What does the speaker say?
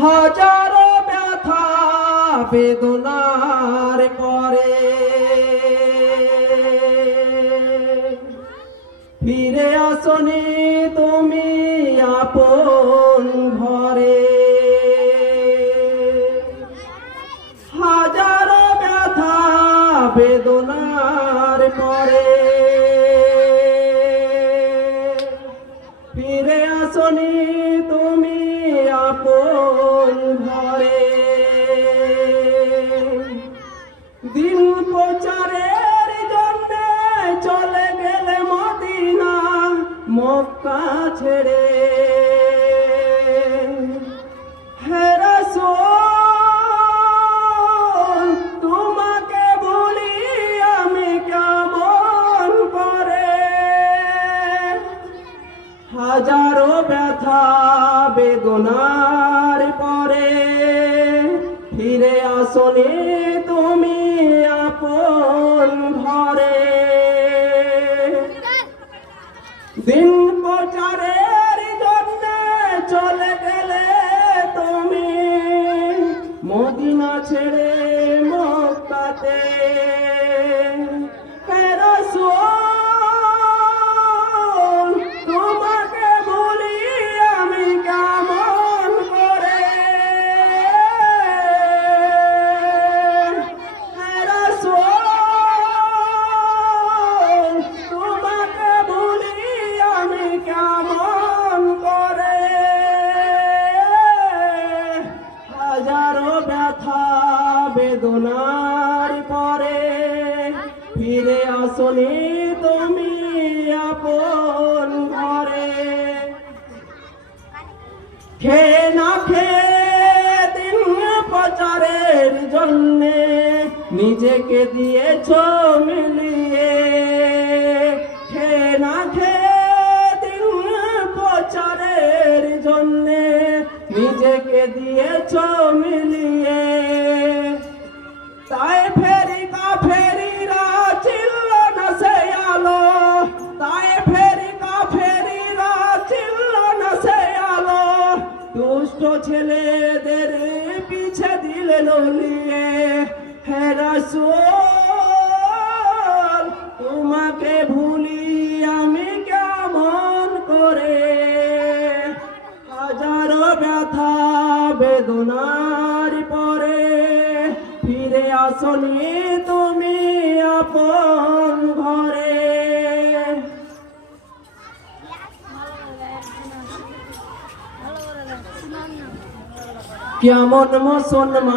হাজারো ব্যথা বেদনার পরে ফিরে আসনি তুমি আপন ঘরে। হাজারো ব্যথা বেদনার পরে ফিরে আসনি তুমি আপন ঘরে। দিন প্রচারের জন্য চলে গেলে মদিনা মক্কা ছেড়ে। হে রাসূল তোমাকে বলি আমি কেমন করে। হাজারো ব্যথা বেদনার পরে ফিরে আসনি তুমি আপন ঘরে। দিন প্রচারের জন্য চলে গেলে তুমি মদিনা ছেড়ে মক্কাতে। হে রাসূল তোমাকে বলি আমি কেমন করে। হে রাসূল তোমাকে বলি আমি কেমন করে। হাজারো ব্যথা বেদনার পরে ফিরে আসনি তুমি আপন ঘরে। খেয়ে না খেয়ে দিন প্রচারের জন্যে নিজেকে দিয়েছ মিলিয়ে। খেয়ে না খেয়ে দিন প্রচারের জন্যে নিজেকে দিয়েছ মিলিয়ে। তাই ফেরি কাফেরিরা ছিল না সে আলো। তাই ফেরি কাফেরিরা ছিল না সে আলো। দুষ্ট ছেলেদের পিছে দিলে নলিয়ে। হে রাসূল তোমাকে ভুলি আমি কেমন করে। হাজারো ব্যথা বেদনার পরে ফিরে আসনি তুমি আপন ঘরে। কেমন মুসলমান